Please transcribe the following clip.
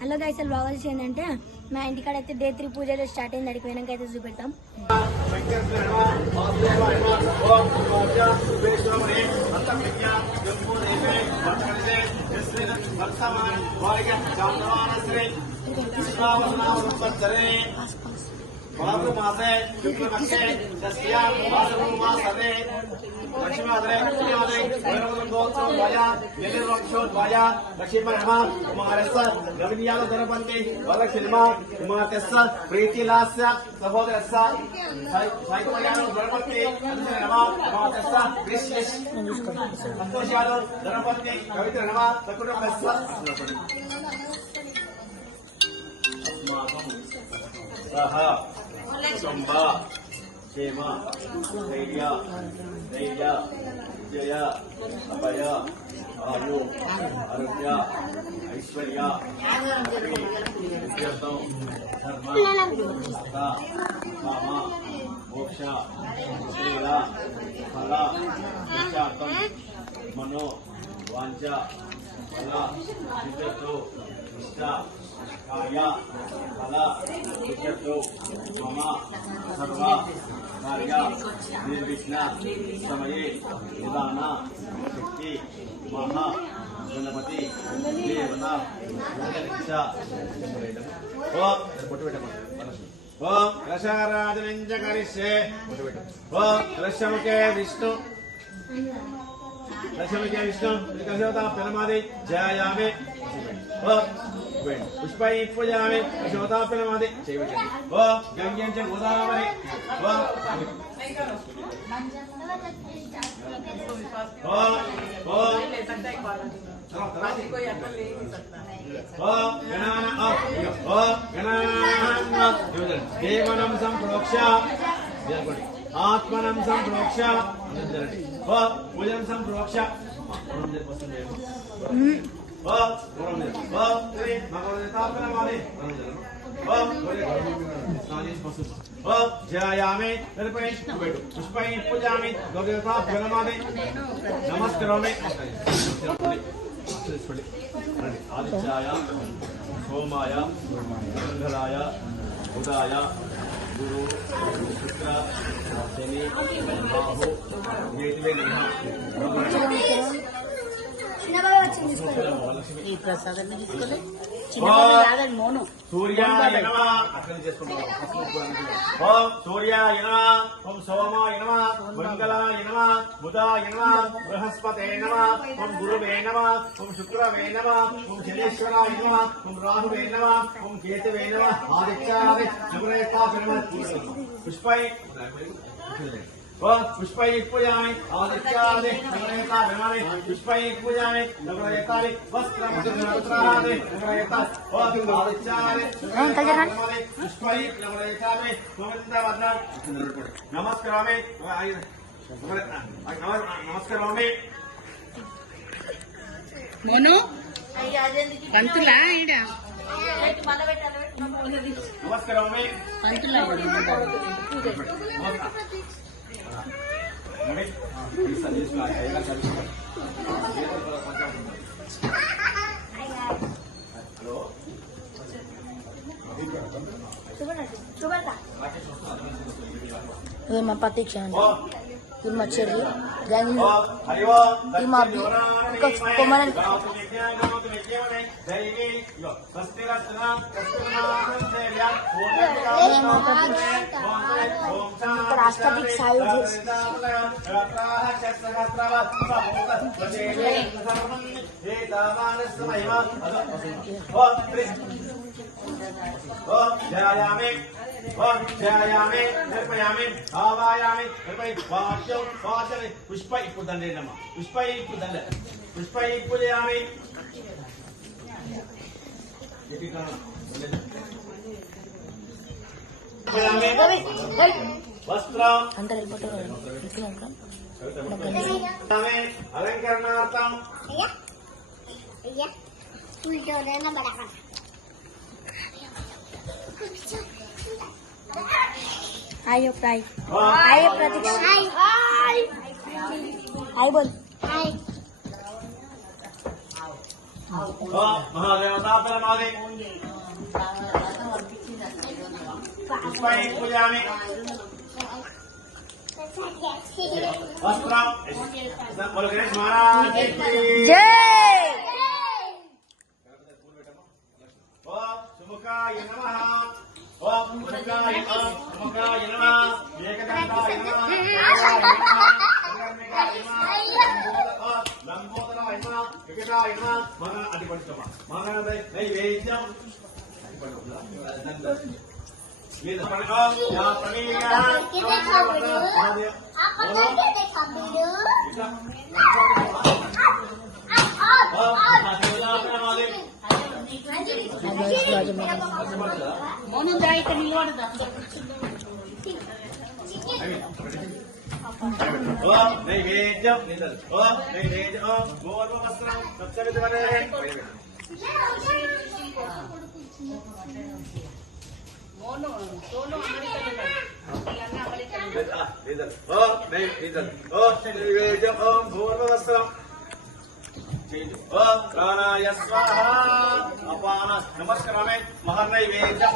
Hello guys blog వచ్చి ఏంటంటే మా ఇంటికాడ అయితే డే 3 పూజ స్టార్ట్ అయింది. అడిగి పోయినాక అయితే చూపెడతాం. मासे शुक्लपक्षे षष्ट्यां वासरे लक्ष्मीमात्रे वैरवदोत्सवद्वया निर्वक्षोद्वया लक्ष्मीमर्मा कुमारस्य नवनीयाल धनपन्ति वरलक्ष्मीमा कुमारस्य प्रीतिलास्य सहोदरस्य साइकयानो धनपन्ति नमः कुमारस्य कृष्णेश संतोषयानो धनपन्ति कवित्र नमः सकुटुम्बस्य सहा कुटुंब क्षेम धैर्य जय अभय आयु आरोग्य ऐश्वर्य धर्म काम मोक्ष श्रील फल पुरुषार्थम मनो वांఛ फल सिद्धतो इष्ट कार्य फल सिद्धतो मम सर्व कार्य निर्विघ्न समये निदान शक्ति महा गणपति देवता ओम कलशाराधनं करिष्ये ओम कलशमुखे विष्णु लक्ष्मी विष्णु कलशवता प्रमादे जयामे पुष्पै पूजामे कलशवता प्रमादे गंगे च गोदावरी देवनं संप्रोक्ष आत्मनं संप्रोक्ष पूजन संप्रोक्ष जयामे पुष्पै पूजामि गौदेवता प्रणमामि नमस्करोमि आदित्याय सोमाय मंगलाय बुधाय गुरु शुक्र शनि राहु गेटवे ఈ ప్రసాదం తీసుకోలే మోను सूर्याय नमः ओम सूर्याय नमः ओम सोमाय नमः मंगलाय नमः बुधाय नमः बृहस्पते नमः ओम गुरुवे नमः ओम शुक्रवे नमः ओम शनीश्वराय नमः ओम राहुवे नमः ओम केतवे नमः आदित्याय नमः पुष्पै पुष्पै पूजामि आदित्यादि नवरेता विमाने पुष्पै पूजामि नवरेतादि वस्त्रमधुरादि नवरेता आदित्यादि पुष्पै नवरेतादि गोविन्दवर्धन नमस्कारामि नमस्कारामि మోను పంతులా ఈడ नमस्कारामि పంతులా మా ప్రతీక్ష ఇది మా చెల్లి ఇది మా కొమ్మని ఇక్కడ అష్టదిక్ సాయి जयामि जयामि निर्पयामि आवायामि निर्पय वाच्यं वाचने पुष्पै पुदंडे नमः पुष्पै पुदंडे पुष्पै पूजयामि यदि कर्ण वस्त्र అందరు వెళ్ళిపోతారు अलंकरणार्थं हाय प्राय हाय प्रतीक्षा हाय बोल हाय महादेवतापरमादि पुष्पै पूजयामि वस्त्रं बोलो गणेश महाराज की जय ओम सुमुखाय नमः ओम सुमुखाय नमः एकदन्ताय नमः लंबोदराय नमः विकटाय नमः महा अधिपतितम महा नैवेद्यं మోను దా ఇక్కడ నిలబడదా ओम नैवेद्यं ओम नैवेद्यं ओम गोवर्वस्त्रं सप्तविधवने మోను సోను అమెరికాలో ओम नैवेद्यं ओम नैवेद्यं ओम गोवर्वस्त्रं ओम प्राणाय स्वाहा अपान नमस्कार में महानैवेद्यं